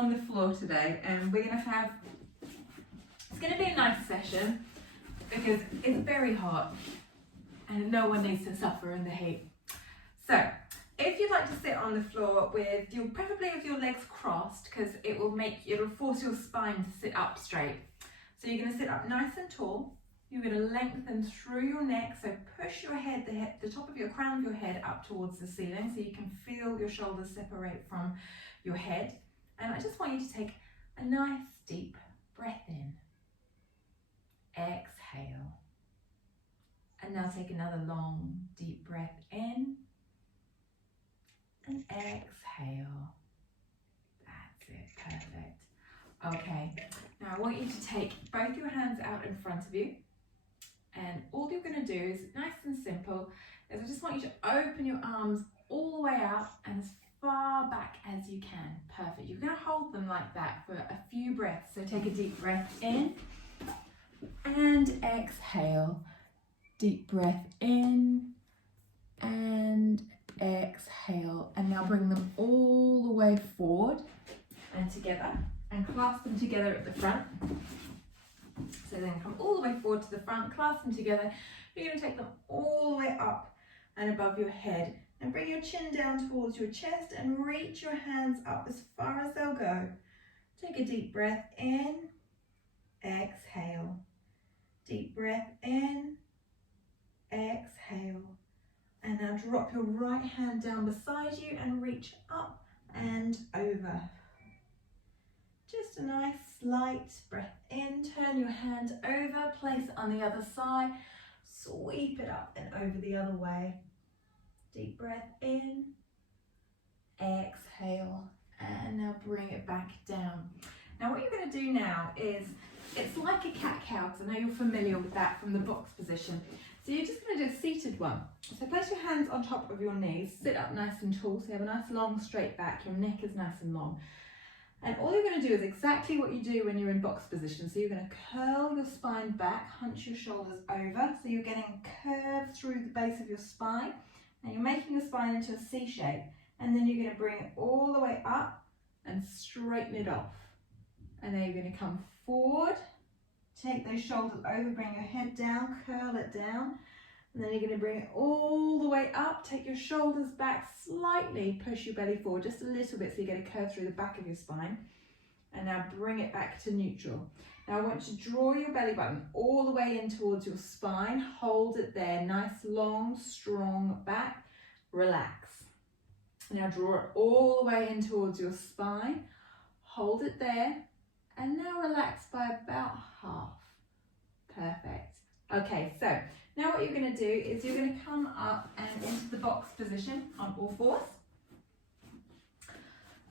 On the floor today, and we're going to have, it's going to be a nice session because it's very hot and no one needs to suffer in the heat. So if you'd like to sit on the floor with your, preferably with your legs crossed, because it'll force your spine to sit up straight. So you're going to sit up nice and tall. You're going to lengthen through your neck, so push your head, the top of your crown of your head up towards the ceiling so you can feel your shoulders separate from your head. And I just want you to take a nice deep breath in. Exhale. And now take another long deep breath in and exhale. That's it, perfect. Okay, now I want you to take both your hands out in front of you, and all you're going to do is nice and simple, is I just want you to open your arms all the way out and as far back as you can. Perfect. You're going to hold them like that for a few breaths. So take a deep breath in and exhale. Deep breath in and exhale. And now bring them all the way forward and together and clasp them together at the front. So then come all the way forward to the front, clasp them together. You're going to take them all the way up and above your head. And bring your chin down towards your chest and reach your hands up as far as they'll go. Take a deep breath in, exhale. Deep breath in, exhale. And now drop your right hand down beside you and reach up and over. Just a nice light breath in, turn your hand over, place it on the other side, sweep it up and over the other way. Deep breath in, exhale, and now bring it back down. Now what you're going to do now is, it's like a cat-cow, because I know you're familiar with that from the box position. So you're just going to do a seated one. So place your hands on top of your knees, sit up nice and tall, so you have a nice long straight back, your neck is nice and long. And all you're going to do is exactly what you do when you're in box position. So you're going to curl your spine back, hunch your shoulders over, so you're getting curved through the base of your spine. And you're making the spine into a C shape, and then you're going to bring it all the way up and straighten it off. And then you're going to come forward, take those shoulders over, bring your head down, curl it down, and then you're going to bring it all the way up, take your shoulders back slightly, push your belly forward just a little bit so you get a curve through the back of your spine, and now bring it back to neutral. Now I want you to draw your belly button all the way in towards your spine, hold it there, nice long strong back, relax. Now draw it all the way in towards your spine, hold it there, and now relax by about half. Perfect. Okay, so now what you're going to do is you're going to come up and into the box position on all fours.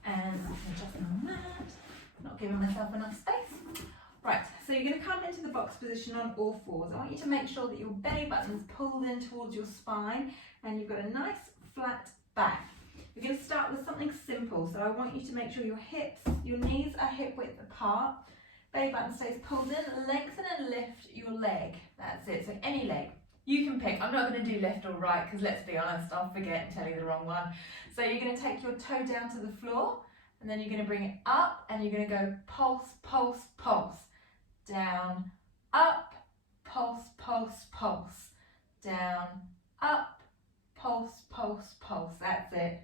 And I'm going to adjust my mat, not giving myself enough space. Right, so you're going to come into the box position on all fours. I want you to make sure that your belly button's pulled in towards your spine and you've got a nice flat back. We're going to start with something simple. So I want you to make sure your hips, your knees are hip width apart. Belly button stays pulled in, lengthen and lift your leg. That's it, so any leg. You can pick. I'm not going to do left or right because let's be honest, I'll forget and tell you the wrong one. So you're going to take your toe down to the floor and then you're going to bring it up and you're going to go pulse, pulse, pulse. Down, up, pulse, pulse, pulse. Down, up, pulse, pulse, pulse. That's it.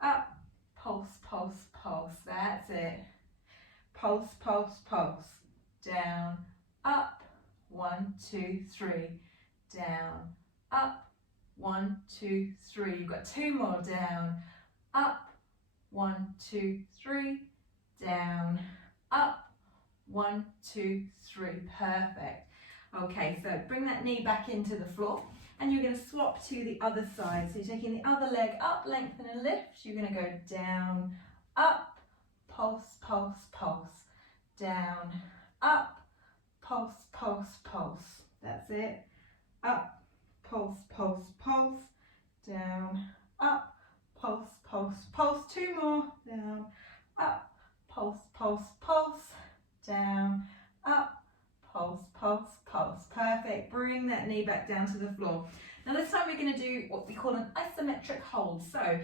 Up, pulse, pulse, pulse. That's it. Pulse, pulse, pulse. Down, up, 1, 2, 3. Down, up, 1, 2, 3. You've got 2 more. Down, up, 1, 2, 3. Down, up, 1, 2, 3. Perfect. Okay, so bring that knee back into the floor and you're going to swap to the other side. So you're taking the other leg up, lengthen and lift. You're going to go down, up, pulse, pulse, pulse. Down, up, pulse, pulse, pulse. That's it. Up, pulse, pulse, pulse. Down, up, pulse, pulse, pulse. 2 more. Down, up, pulse, pulse, pulse. Down, up, pulse, pulse, pulse. Perfect. Bring that knee back down to the floor. Now this time we're going to do what we call an isometric hold. So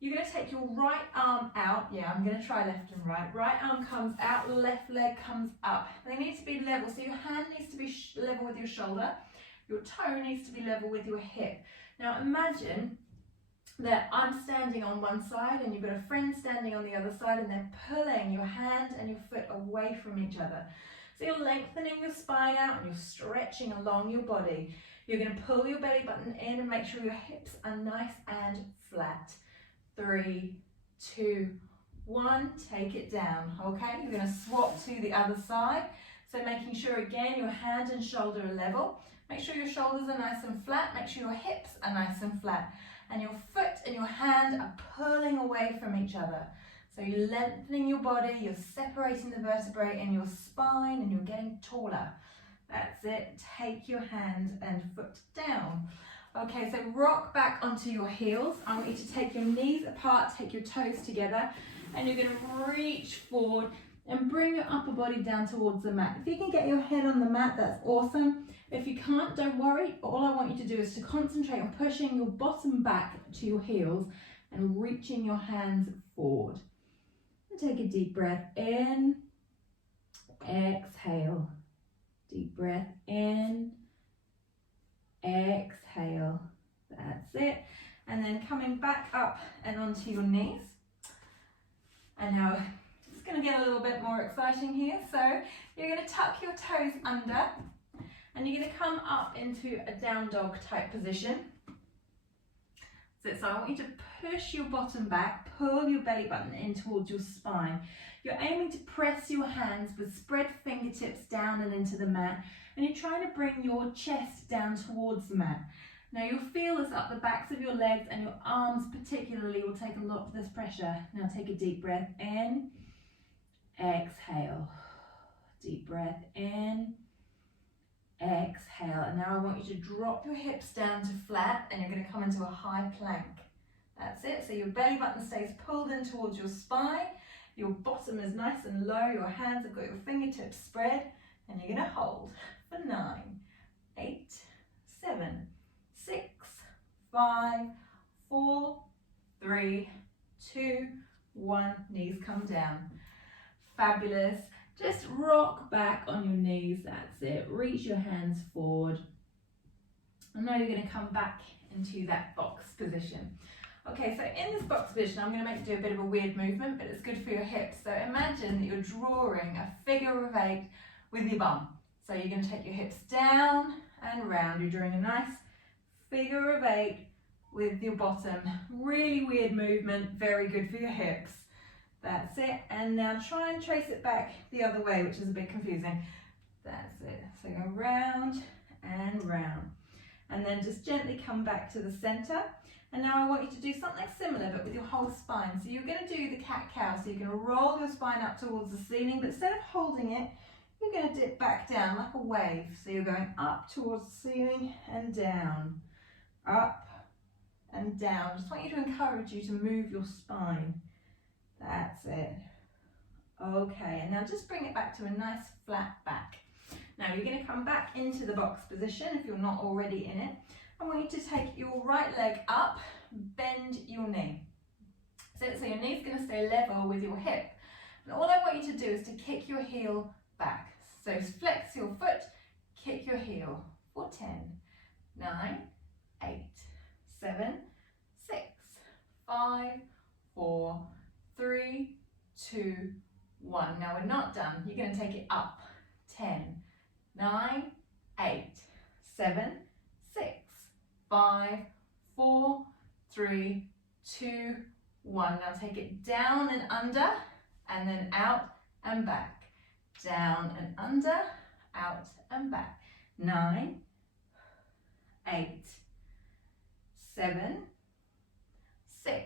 you're going to take your right arm out. Yeah, I'm going to try left and right. Right arm comes out, left leg comes up. They need to be level, so your hand needs to be level with your shoulder. Your toe needs to be level with your hip. Now imagine that I'm standing on one side and you've got a friend standing on the other side, and they're pulling your hand and your foot away from each other. So you're lengthening your spine out and you're stretching along your body. You're going to pull your belly button in and make sure your hips are nice and flat. 3, 2, 1, take it down. Okay, you're going to swap to the other side. So making sure again your hand and shoulder are level. Make sure your shoulders are nice and flat. Make sure your hips are nice and flat. And your foot and your hand are pulling away from each other. So you're lengthening your body, you're separating the vertebrae in your spine, and you're getting taller. That's it. Take your hand and foot down. Okay, so rock back onto your heels. I want you to take your knees apart, take your toes together, and you're going to reach forward and bring your upper body down towards the mat. If you can get your head on the mat, that's awesome. If you can't, don't worry. All I want you to do is to concentrate on pushing your bottom back to your heels and reaching your hands forward. And take a deep breath in, exhale. Deep breath in, exhale. That's it. And then coming back up and onto your knees. And now it's going to get a little bit more exciting here. So you're going to tuck your toes under and you're going to come up into a down dog type position. So I want you to push your bottom back, pull your belly button in towards your spine. You're aiming to press your hands with spread fingertips down and into the mat, and you're trying to bring your chest down towards the mat. Now you'll feel this up the backs of your legs, and your arms particularly will take a lot of this pressure. Now take a deep breath in, exhale. Deep breath in, exhale. And now I want you to drop your hips down to flat, and you're going to come into a high plank. That's it. So your belly button stays pulled in towards your spine. Your bottom is nice and low. Your hands have got your fingertips spread, and you're going to hold for 9, 8, 7, 6, 5, 4, 3, 2, 1. Knees come down. Fabulous. Just rock back on your knees. That's it. Reach your hands forward. And now you're going to come back into that box position. Okay, so in this box position, I'm going to make you do a bit of a weird movement, but it's good for your hips. So imagine that you're drawing a figure of 8 with your bum. So you're going to take your hips down and round. You're drawing a nice figure of 8 with your bottom. Really weird movement, very good for your hips. That's it. And now try and trace it back the other way, which is a bit confusing. That's it. So go round and round. And then just gently come back to the center. And now I want you to do something similar, but with your whole spine. So you're going to do the cat-cow. So you're going to roll your spine up towards the ceiling, but instead of holding it, you're going to dip back down like a wave. So you're going up towards the ceiling and down, up and down. Just want you to encourage you to move your spine. That's it. Okay, and now just bring it back to a nice flat back. Now you're going to come back into the box position if you're not already in it. I want you to take your right leg up, bend your knee. So your knee's going to stay level with your hip. And all I want you to do is to kick your heel back. So flex your foot, kick your heel for 10, 9, 8, 7, 6, 5, 4, 3, 2, 1. Now we're not done. You're going to take it up. 10, 9, 8, 7, 6, 5, 4, 3, 2, 1. Now take it down and under, and then out and back. Down and under, out and back. 9, 8, 7, 6,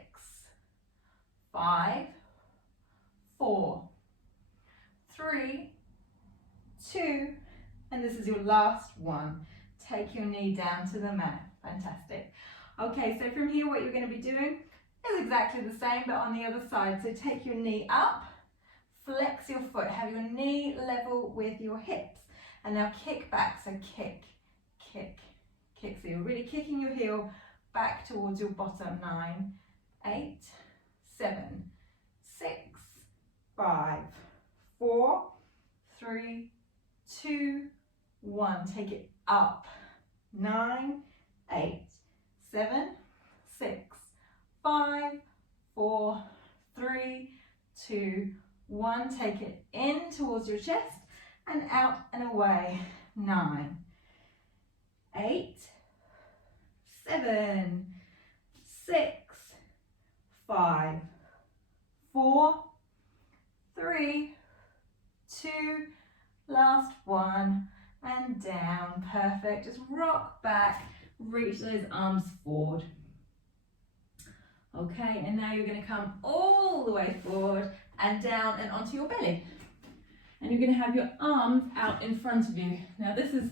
5, 4, 3, 2, and this is your last one. Take your knee down to the mat. Fantastic. Okay, so from here what you're going to be doing is exactly the same, but on the other side. So take your knee up, flex your foot, have your knee level with your hips, and now kick back. So kick, kick, kick. So you're really kicking your heel back towards your bottom. 9, 8, 7, 6, 5, 4, 3, 2, 1. Take it up. 9, 8, 7, 6, 5, 4, 3, 2, 1. Take it in towards your chest and out and away. 9, 8, 7, 6, 5, 4, 3, 2, last one, and down. Perfect. Just rock back, reach those arms forward. Okay, and now you're going to come all the way forward and down and onto your belly. And you're going to have your arms out in front of you. Now this is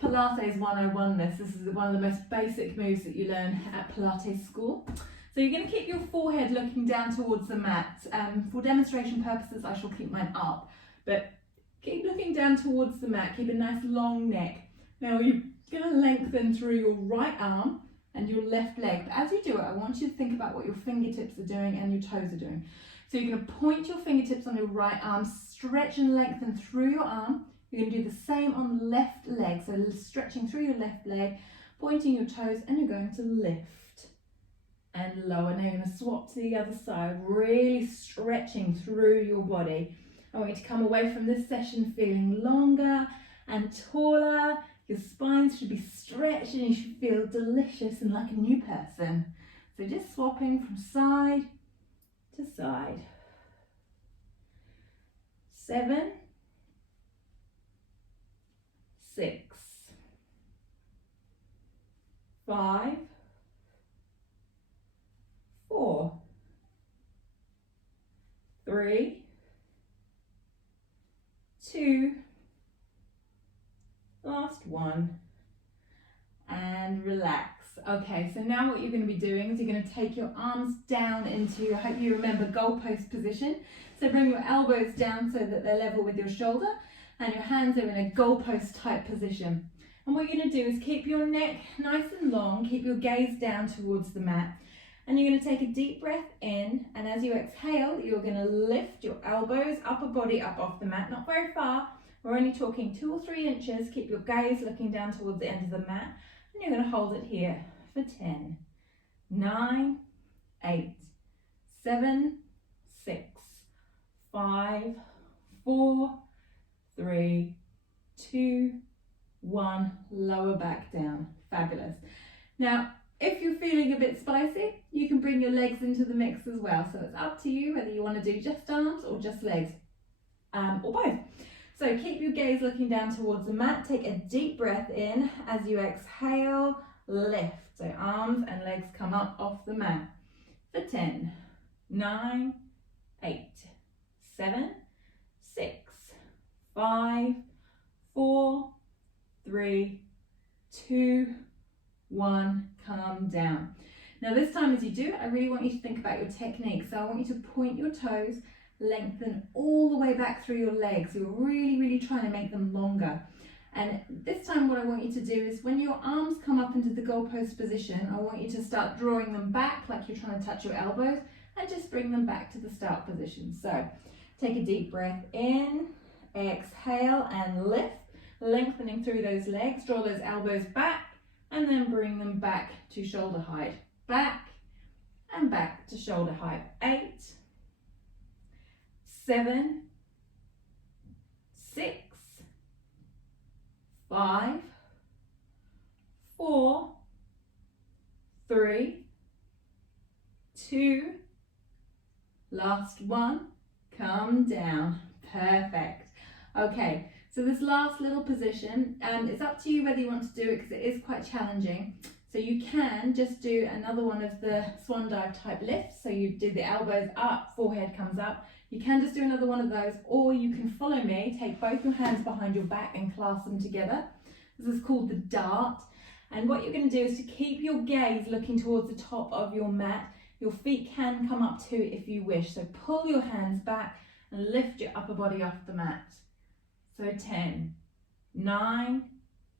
Pilates 101. This is one of the most basic moves that you learn at Pilates school. So you're going to keep your forehead looking down towards the mat. For demonstration purposes, I shall keep mine up, but keep looking down towards the mat. Keep a nice long neck. Now you're going to lengthen through your right arm and your left leg. But as you do it, I want you to think about what your fingertips are doing and your toes are doing. So you're going to point your fingertips on your right arm, stretch and lengthen through your arm. You're going to do the same on the left leg. So stretching through your left leg, pointing your toes, and you're going to lift and lower. Now you're going to swap to the other side, really stretching through your body. I want you to come away from this session feeling longer and taller. Your spine should be stretched and you should feel delicious and like a new person. So just swapping from side to side. 7, 6, 5, 4, 3, 2, last one, and relax. Okay, so now what you're going to be doing is you're going to take your arms down into, I hope you remember, goalpost position. So bring your elbows down so that they're level with your shoulder, and your hands are in a goalpost type position. And what you're going to do is keep your neck nice and long, keep your gaze down towards the mat, and you're going to take a deep breath in, and as you exhale, you're going to lift your elbows, upper body up off the mat, not very far. We're only talking 2 or 3 inches. Keep your gaze looking down towards the end of the mat, and you're going to hold it here for 10, 9, 8, 7, 6, 5, 4, 3, 2, 1. Lower back down. Fabulous. Now, if you're feeling a bit spicy, you can bring your legs into the mix as well. So it's up to you whether you want to do just arms or just legs, or both. So keep your gaze looking down towards the mat. Take a deep breath in. As you exhale, lift. So arms and legs come up off the mat for 10, 9, 8, 7, 6, 5, 4, 3, 2, 1. Calm down. Now this time as you do it, I really want you to think about your technique. So I want you to point your toes, lengthen all the way back through your legs. You're really trying to make them longer. And this time what I want you to do is when your arms come up into the goalpost position, I want you to start drawing them back like you're trying to touch your elbows, and just bring them back to the start position. So take a deep breath in, exhale and lift, lengthening through those legs, draw those elbows back, and then bring them back to shoulder height. Back and back to shoulder height. 8, 7, 6, 5, 4, 3, 2, last one, come down. Perfect. Okay, so this last little position, it's up to you whether you want to do it because it is quite challenging. So you can just do another one of the swan dive type lifts. So you do the elbows up, forehead comes up. You can just do another one of those, or you can follow me, take both your hands behind your back and clasp them together. This is called the dart. And what you're going to do is to keep your gaze looking towards the top of your mat. Your feet can come up too if you wish. So pull your hands back and lift your upper body off the mat. So 10, 9,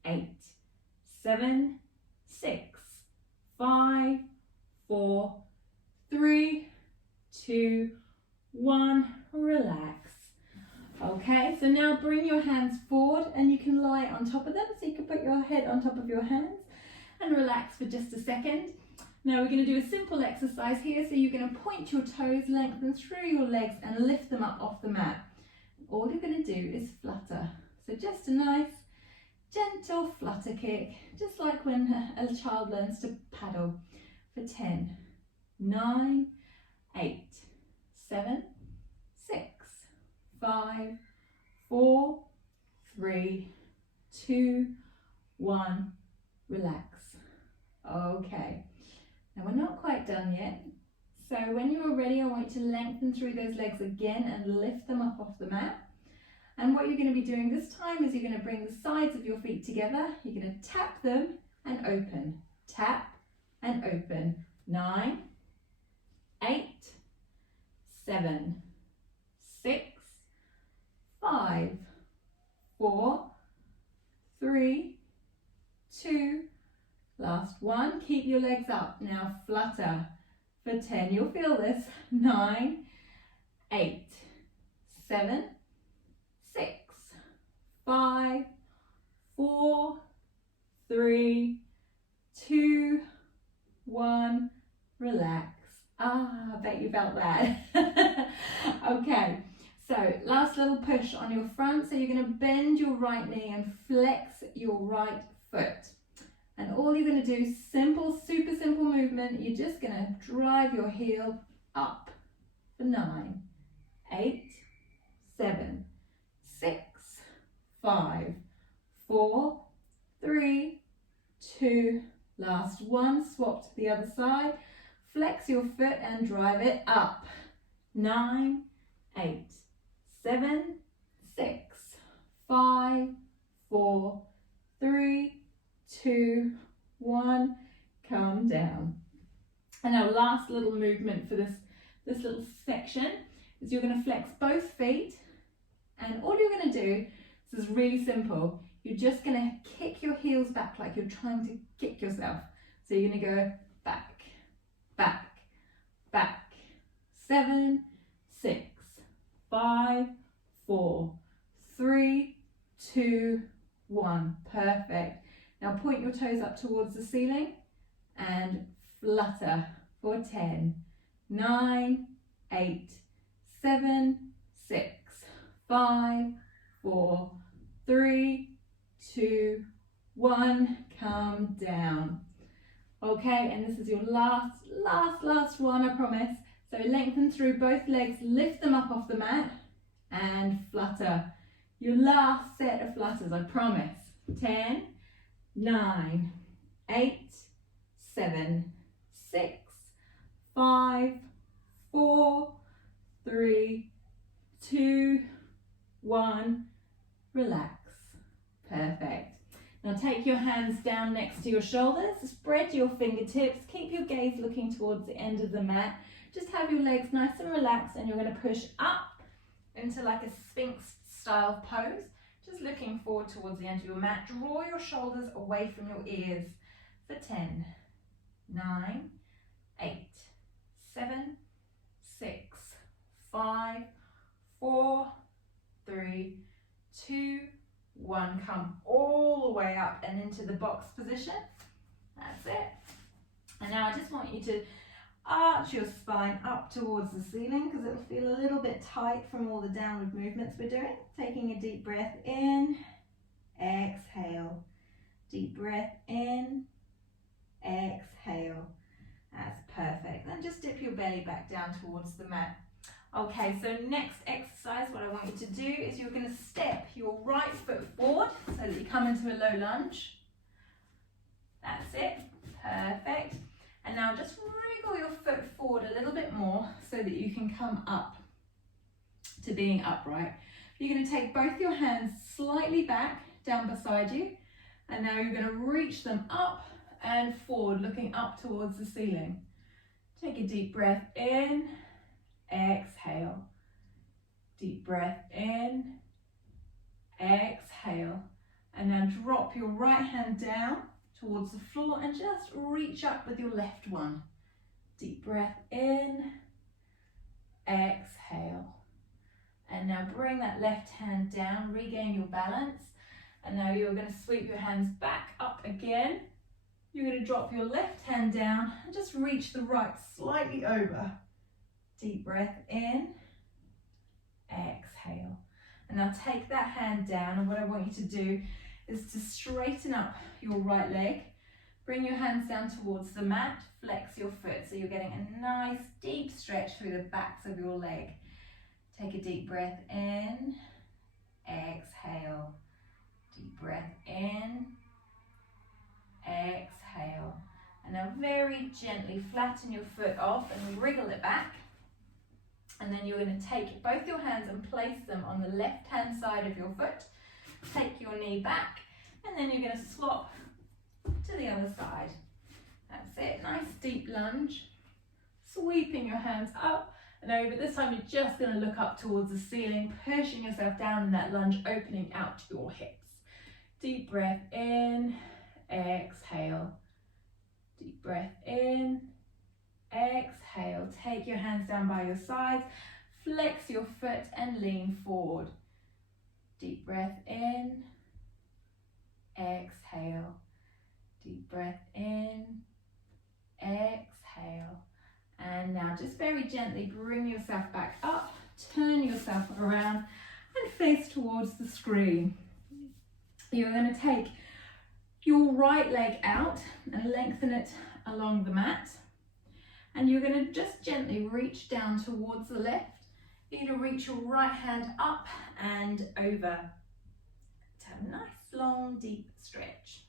8, 7, 6, 5, 4, 3, 2, 1, relax. Okay, so now bring your hands forward and you can lie on top of them. So you can put your head on top of your hands and relax for just a second. Now we're going to do a simple exercise here. So you're going to point your toes, lengthen through your legs and lift them up off the mat. All you're going to do is flutter. So just a nice, gentle flutter kick, just like when a child learns to paddle, for 10, 9, 8, 7, 6, 5, 4, 3, 2, 1, relax. Okay, now we're not quite done yet. So when you're ready, I want you to lengthen through those legs again and lift them up off the mat. And what you're going to be doing this time is you're going to bring the sides of your feet together. You're going to tap them and open. Tap and open. 9, 8, 7, 6, 5, 4, 3, 2, last one. Keep your legs up. Now flutter for 10. You'll feel this. 9, 8, 7, 6, 5, 4, 3, 2, 1, relax. I bet you felt that. Okay, so last little push on your front. So you're going to bend your right knee and flex your right foot. And all you're going to do, simple, super simple movement, you're just going to drive your heel up for 9, 8, 7, 6, 5, 4, 3, 2, last one, swap to the other side, flex your foot and drive it up. 9, 8, 7, 6, 5, 4, 3, 2, 1, calm down. And our last little movement for this little section is you're going to flex both feet, and all you're going to do, this is really simple, you're just going to kick your heels back like you're trying to kick yourself. So you're going to go back, back, back, 7, 6, 5, 4, 3, 2, 1, perfect. Now point your toes up towards the ceiling and flutter for 10, 9, 8, 7, 6, 5, 4, 3, 2, 1, calm down. Okay, and this is your last one, I promise. So lengthen through both legs, lift them up off the mat and flutter. Your last set of flutters, I promise. 10, 9, 8, 7, 6, 5, 4, 3, 2, 1, relax. Perfect. Now take your hands down next to your shoulders, spread your fingertips, keep your gaze looking towards the end of the mat. Just have your legs nice and relaxed, and you're going to push up into like a Sphinx style pose. Just looking forward towards the end of your mat. Draw your shoulders away from your ears for 10, 9, 8, 7, 6, 5, 4, 3, 2, 1. Come all the way up and into the box position. That's it. And now I just want you to arch your spine up towards the ceiling, because it'll feel a little bit tight from all the downward movements we're doing. Taking a deep breath in, exhale. Deep breath in, exhale. That's perfect. Then just dip your belly back down towards the mat. Okay, so next exercise, what I want you to do is you're going to step your right foot forward so that you come into a low lunge. That's it. Perfect. And now just wriggle your foot forward a little bit more so that you can come up to being upright. You're going to take both your hands slightly back down beside you, and now you're going to reach them up and forward, looking up towards the ceiling. Take a deep breath in, exhale. Deep breath in, exhale. And now drop your right hand down towards the floor and just reach up with your left one. Deep breath in, exhale. And now bring that left hand down, regain your balance. And now you're going to sweep your hands back up again. You're going to drop your left hand down and just reach the right slightly over. Deep breath in, exhale. And now take that hand down, and what I want you to do is to straighten up your right leg. Bring your hands down towards the mat, flex your foot so you're getting a nice deep stretch through the backs of your leg. Take a deep breath in, exhale. Deep breath in, exhale. And now very gently flatten your foot off and wriggle it back. And then you're going to take both your hands and place them on the left hand side of your foot. Take your knee back, and then you're going to swap to the other side. That's it, nice deep lunge. Sweeping your hands up and over. This time you're just going to look up towards the ceiling, pushing yourself down in that lunge, opening out your hips. Deep breath in, exhale. Deep breath in, exhale. Take your hands down by your sides, flex your foot and lean forward. Deep breath in, exhale. Deep breath in, exhale. And now just very gently bring yourself back up, turn yourself around and face towards the screen. You're going to take your right leg out and lengthen it along the mat. And you're going to just gently reach down towards the left. You're going to reach your right hand up and over to have a nice long deep stretch.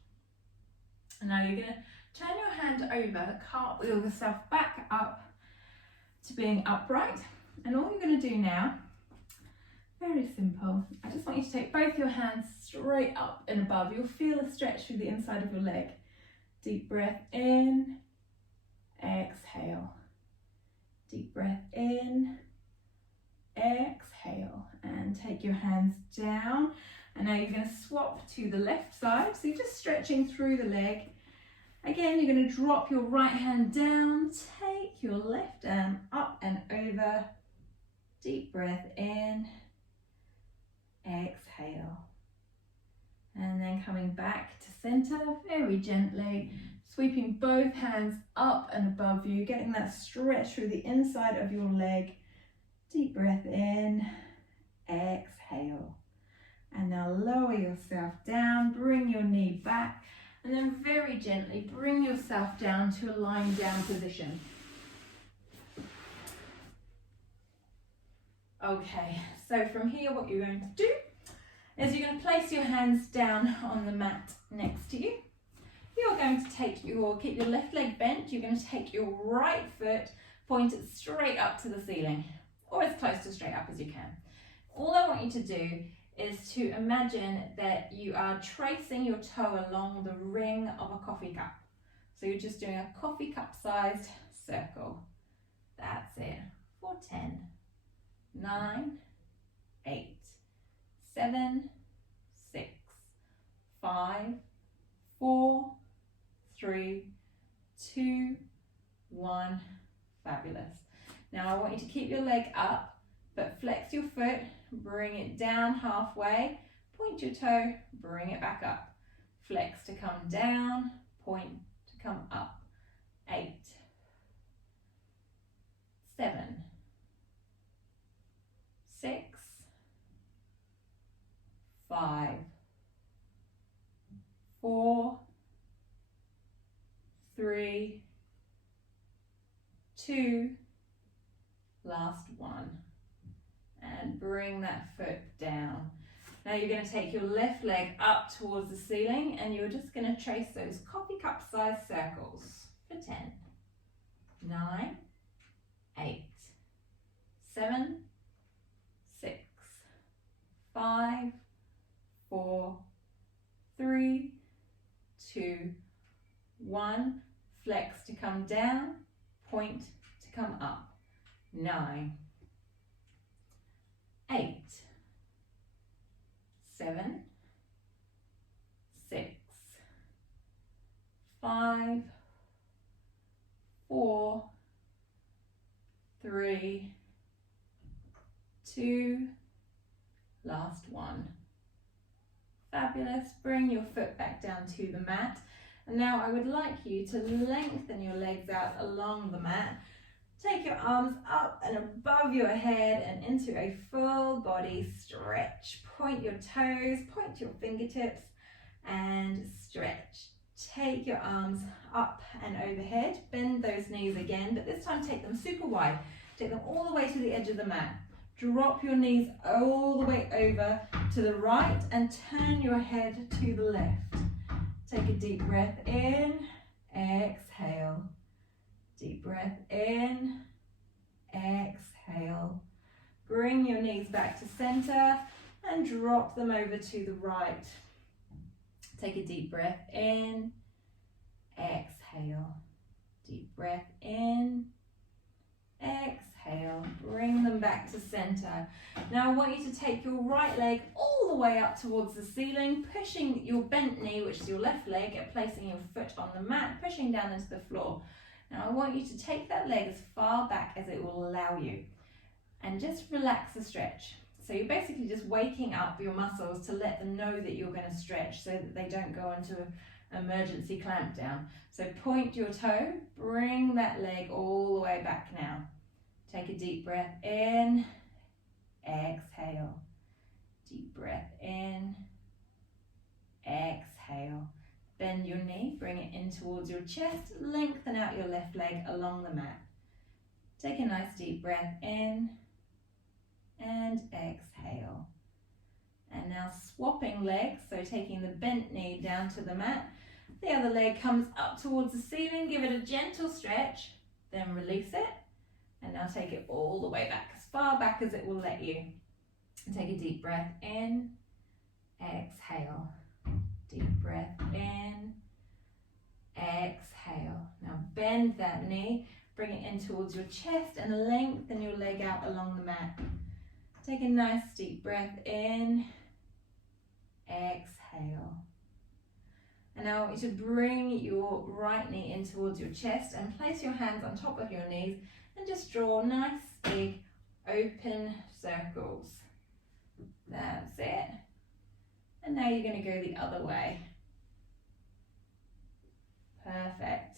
And now you're going to turn your hand over, cartwheel yourself back up to being upright. And all you're going to do now, very simple, I just want you to take both your hands straight up and above. You'll feel a stretch through the inside of your leg. Deep breath in, exhale. Deep breath in, exhale. And take your hands down. And now you're going to swap to the left side. So you're just stretching through the leg. Again, you're going to drop your right hand down. Take your left arm up and over. Deep breath in, exhale. And then coming back to center very gently, sweeping both hands up and above you, getting that stretch through the inside of your leg. Deep breath in, exhale. And now lower yourself down, bring your knee back, and then very gently bring yourself down to a lying down position. Okay, so from here what you're going to do is you're going to place your hands down on the mat next to you. You're going to keep your left leg bent. You're going to take your right foot, point it straight up to the ceiling, or as close to straight up as you can. All I want you to do is to imagine that you are tracing your toe along the ring of a coffee cup. So you're just doing a coffee cup sized circle. That's it. For 10, 9, 8, 7, 6, 5, 4, 3, 2, 1. Fabulous. Now I want you to keep your leg up, but flex your foot, bring it down halfway, point your toe, bring it back up. Flex to come down, point to come up. 8, 7, 6, 5, 4, 3, 2, last one. And bring that foot down. Now you're going to take your left leg up towards the ceiling and you're just going to trace those coffee cup sized circles for 10, 9, 8, 7, 6, 5, 4, 3, 2, 1. Flex to come down, point to come up. 9, 8, 7, 6, 5, 4, Last one. Fabulous. Bring your foot back down to the mat. And now I would like you to lengthen your legs out along the mat. Take your arms up and above your head and into a full body stretch. Point your toes, point your fingertips and stretch. Take your arms up and overhead. Bend those knees again, but this time take them super wide. Take them all the way to the edge of the mat. Drop your knees all the way over to the right and turn your head to the left. Take a deep breath in, exhale. Deep breath in, exhale. Bring your knees back to center and drop them over to the right. Take a deep breath in, exhale. Deep breath in, exhale. Bring them back to center. Now I want you to take your right leg all the way up towards the ceiling, pushing your bent knee, which is your left leg, and placing your foot on the mat, pushing down into the floor. Now I want you to take that leg as far back as it will allow you and just relax the stretch. So you're basically just waking up your muscles to let them know that you're going to stretch so that they don't go into an emergency clamp down. So point your toe, bring that leg all the way back now. Take a deep breath in, exhale. Deep breath in, exhale. Bend your knee, bring it in towards your chest, lengthen out your left leg along the mat. Take a nice deep breath in and exhale. And now swapping legs, so taking the bent knee down to the mat. The other leg comes up towards the ceiling, give it a gentle stretch, then release it. And now take it all the way back, as far back as it will let you. And take a deep breath in, exhale. Deep breath in, exhale. Now bend that knee, bring it in towards your chest and lengthen your leg out along the mat. Take a nice deep breath in, exhale. And now I want you to bring your right knee in towards your chest and place your hands on top of your knees and just draw nice big open circles. That's it. And now you're going to go the other way. Perfect.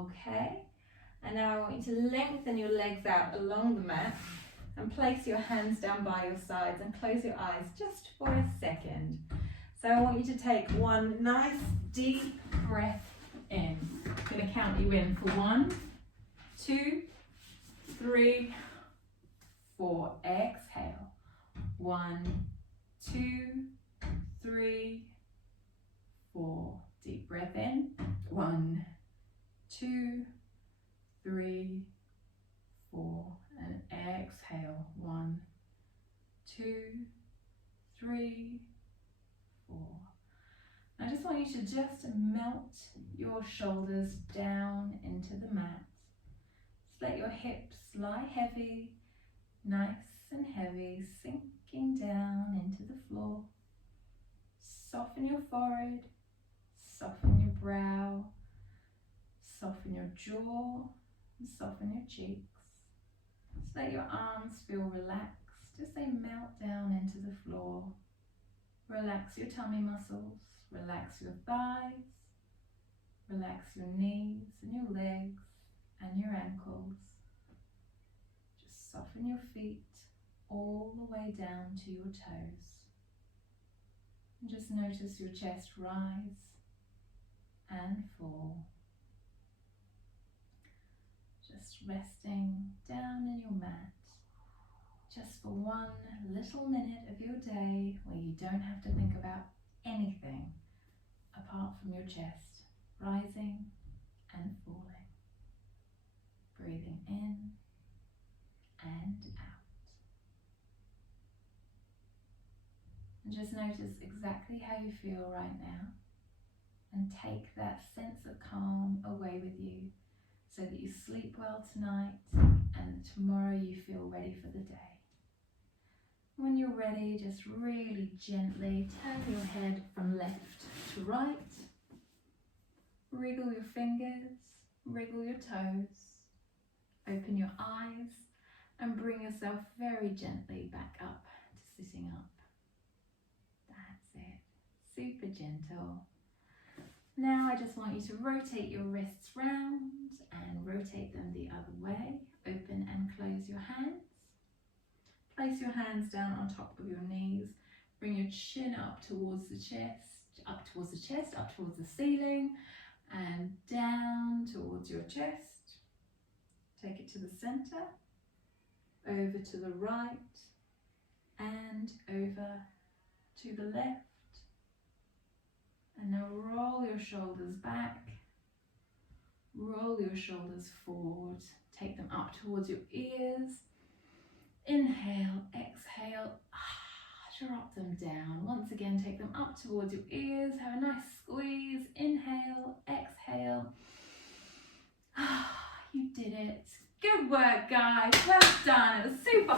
Okay. And now I want you to lengthen your legs out along the mat and place your hands down by your sides and close your eyes just for a second. So I want you to take one nice deep breath in. I'm going to count you in for 1, 2, 3, 4. Exhale. 1, 2, 3, 4. Deep breath in. 1, 2, 3, 4. And exhale. 1, 2, 3, 4. I just want you to just melt your shoulders down into the mat. Just let your hips lie heavy, nice and heavy, sinking down into the floor. Soften your forehead, soften your brow, soften your jaw, and soften your cheeks. Just let your arms feel relaxed as they melt down into the floor. Relax your tummy muscles, relax your thighs, relax your knees and your legs and your ankles. Just soften your feet all the way down to your toes. And just notice your chest rise and fall. Just resting down in your mat, just for one little minute of your day where you don't have to think about anything apart from your chest rising and falling. Breathing in and out. And just notice exactly how you feel right now and take that sense of calm away with you so that you sleep well tonight and tomorrow you feel ready for the day. When you're ready, just really gently turn your head from left to right. Wriggle your fingers, wriggle your toes, open your eyes and bring yourself very gently back up to gentle. Now I just want you to rotate your wrists round and rotate them the other way. Open and close your hands. Place your hands down on top of your knees. Bring your chin up towards the chest, up towards the ceiling, and down towards your chest. Take it to the center, over to the right, and over to the left. And now roll your shoulders back, roll your shoulders forward, take them up towards your ears. Inhale, exhale, drop them down. Once again, take them up towards your ears, have a nice squeeze. Inhale, exhale. You did it. Good work, guys. Well done. It was super